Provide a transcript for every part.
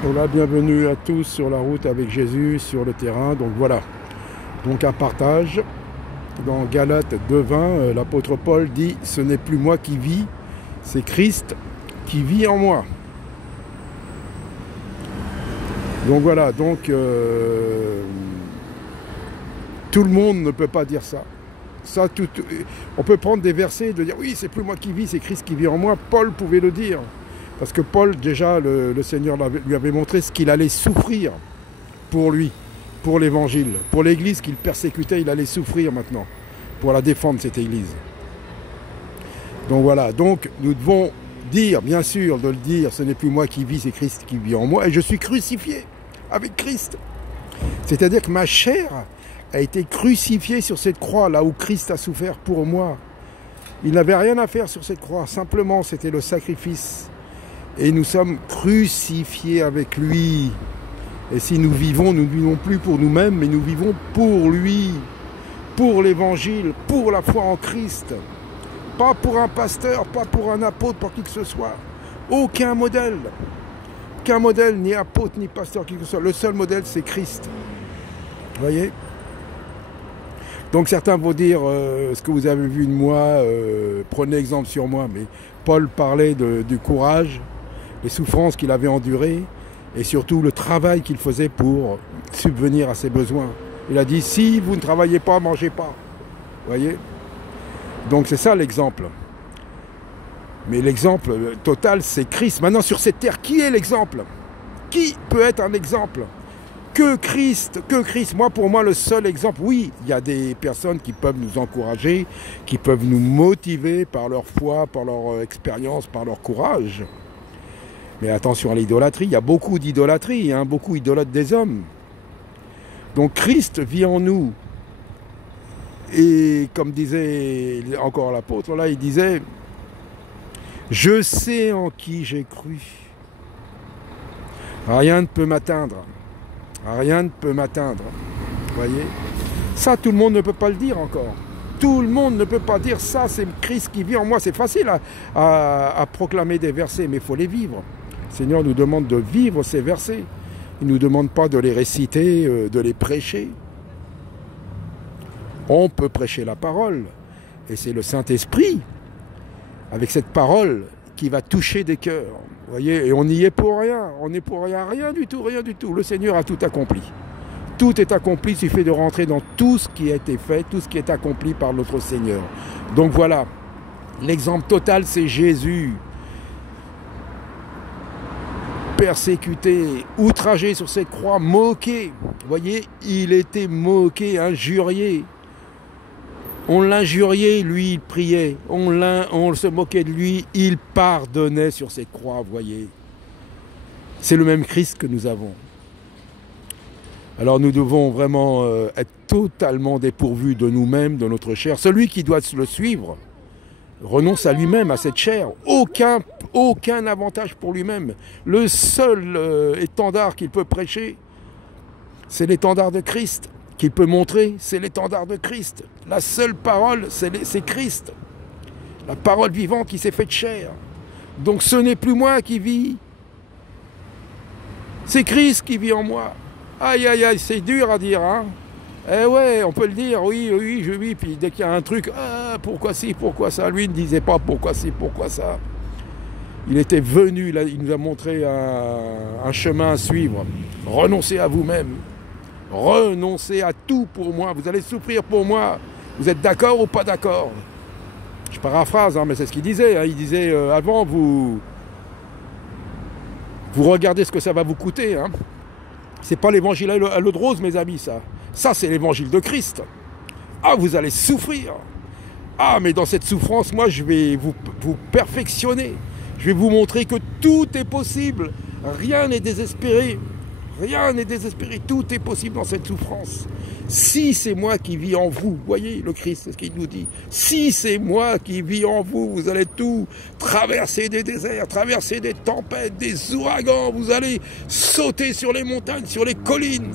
Voilà, bienvenue à tous sur la route avec Jésus, sur le terrain. Donc voilà, donc un partage. Dans Galates 2:20, l'apôtre Paul dit « Ce n'est plus moi qui vis, c'est Christ qui vit en moi ». Donc voilà, tout le monde ne peut pas dire ça. On peut prendre des versets et de dire « Oui, c'est plus moi qui vis, c'est Christ qui vit en moi ». Paul pouvait le dire. Parce que Paul, déjà, le Seigneur lui avait montré ce qu'il allait souffrir pour lui, pour l'évangile. Pour l'église qu'il persécutait, il allait souffrir maintenant pour la défendre, cette église. Donc voilà, donc nous devons dire, bien sûr, de le dire, ce n'est plus moi qui vis, c'est Christ qui vit en moi, et je suis crucifié avec Christ. C'est-à-dire que ma chair a été crucifiée sur cette croix, là où Christ a souffert pour moi. Il n'avait rien à faire sur cette croix, simplement c'était le sacrifice. Et nous sommes crucifiés avec lui. Et si nous vivons, nous ne vivons plus pour nous-mêmes, mais nous vivons pour lui, pour l'évangile, pour la foi en Christ. Pas pour un pasteur, pas pour un apôtre, pour qui que ce soit. Aucun modèle. Aucun modèle, ni apôtre, ni pasteur, qui que ce soit. Le seul modèle, c'est Christ. Vous voyez ? Donc certains vont dire, ce que vous avez vu de moi, prenez exemple sur moi. Mais Paul parlait du courage, les souffrances qu'il avait endurées, et surtout le travail qu'il faisait pour subvenir à ses besoins. Il a dit, si vous ne travaillez pas, mangez pas. Vous voyez ? Donc c'est ça l'exemple. Mais l'exemple total, c'est Christ. Maintenant, sur cette terre, qui est l'exemple? Qui peut être un exemple? Que Christ, que Christ. Moi, pour moi, le seul exemple, oui, il y a des personnes qui peuvent nous encourager, qui peuvent nous motiver par leur foi, par leur expérience, par leur courage. Mais attention à l'idolâtrie, il y a beaucoup d'idolâtrie, hein, beaucoup idolâtrent des hommes. Donc Christ vit en nous. Et comme disait encore l'apôtre, là, il disait « Je sais en qui j'ai cru. Rien ne peut m'atteindre. Rien ne peut m'atteindre. » Vous voyez ? Ça, tout le monde ne peut pas le dire encore. Tout le monde ne peut pas dire ça, c'est Christ qui vit en moi. C'est facile à proclamer des versets, mais il faut les vivre. Le Seigneur nous demande de vivre ces versets. Il ne nous demande pas de les réciter, de les prêcher. On peut prêcher la parole. Et c'est le Saint-Esprit, avec cette parole, qui va toucher des cœurs. Vous voyez, et on n'y est pour rien. On n'est pour rien, rien du tout, rien du tout. Le Seigneur a tout accompli. Tout est accompli, il suffit de rentrer dans tout ce qui a été fait, tout ce qui est accompli par notre Seigneur. Donc voilà, l'exemple total, c'est Jésus. Persécuté, outragé sur cette croix, moqué. Vous voyez, il était moqué, injurié. On l'injuriait, lui, il priait. On se moquait de lui, il pardonnait sur cette croix, vous voyez. C'est le même Christ que nous avons. Alors nous devons vraiment être totalement dépourvus de nous-mêmes, de notre chair. Celui qui doit le suivre renonce à lui-même, à cette chair. Aucun avantage pour lui-même. Le seul étendard qu'il peut prêcher, c'est l'étendard de Christ. Qu'il peut montrer, c'est l'étendard de Christ. La seule parole, c'est Christ. La parole vivante qui s'est faite chair. Donc ce n'est plus moi qui vis. C'est Christ qui vit en moi. Aïe, aïe, aïe, c'est dur à dire, hein. Eh ouais, on peut le dire, oui, oui, je vis, puis dès qu'il y a un truc, ah, pourquoi ci, pourquoi ça, lui ne disait pas pourquoi ci, pourquoi ça. Il était venu, là, il nous a montré un chemin à suivre. Renoncez à vous-même, renoncez à tout pour moi, vous allez souffrir pour moi, vous êtes d'accord ou pas d'accord? Je paraphrase, hein, mais c'est ce qu'il disait, hein. Il disait, avant, vous regardez ce que ça va vous coûter, hein. C'est pas l'évangile à l'eau de rose, mes amis, ça. Ça, c'est l'évangile de Christ. Ah, vous allez souffrir. Ah, mais dans cette souffrance, moi, je vais vous perfectionner. Je vais vous montrer que tout est possible. Rien n'est désespéré. Rien n'est désespéré. Tout est possible dans cette souffrance. Si c'est moi qui vis en vous, voyez le Christ, c'est ce qu'il nous dit. Si c'est moi qui vis en vous, vous allez tout traverser des déserts, traverser des tempêtes, des ouragans. Vous allez sauter sur les montagnes, sur les collines.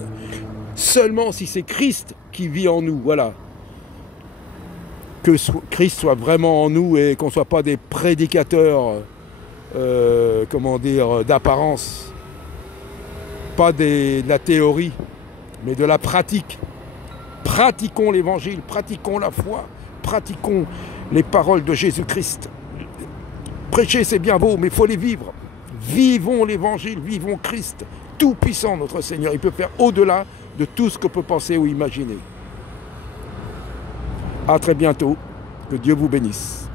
Seulement si c'est Christ qui vit en nous, voilà. Que Christ soit vraiment en nous et qu'on ne soit pas des prédicateurs, comment dire, d'apparence. pas de la théorie, mais de la pratique. Pratiquons l'évangile, pratiquons la foi, pratiquons les paroles de Jésus-Christ. Prêcher, c'est bien beau, mais il faut les vivre. Vivons l'évangile, vivons Christ, tout puissant notre Seigneur. Il peut faire au-delà de tout ce qu'on peut penser ou imaginer. À très bientôt. Que Dieu vous bénisse.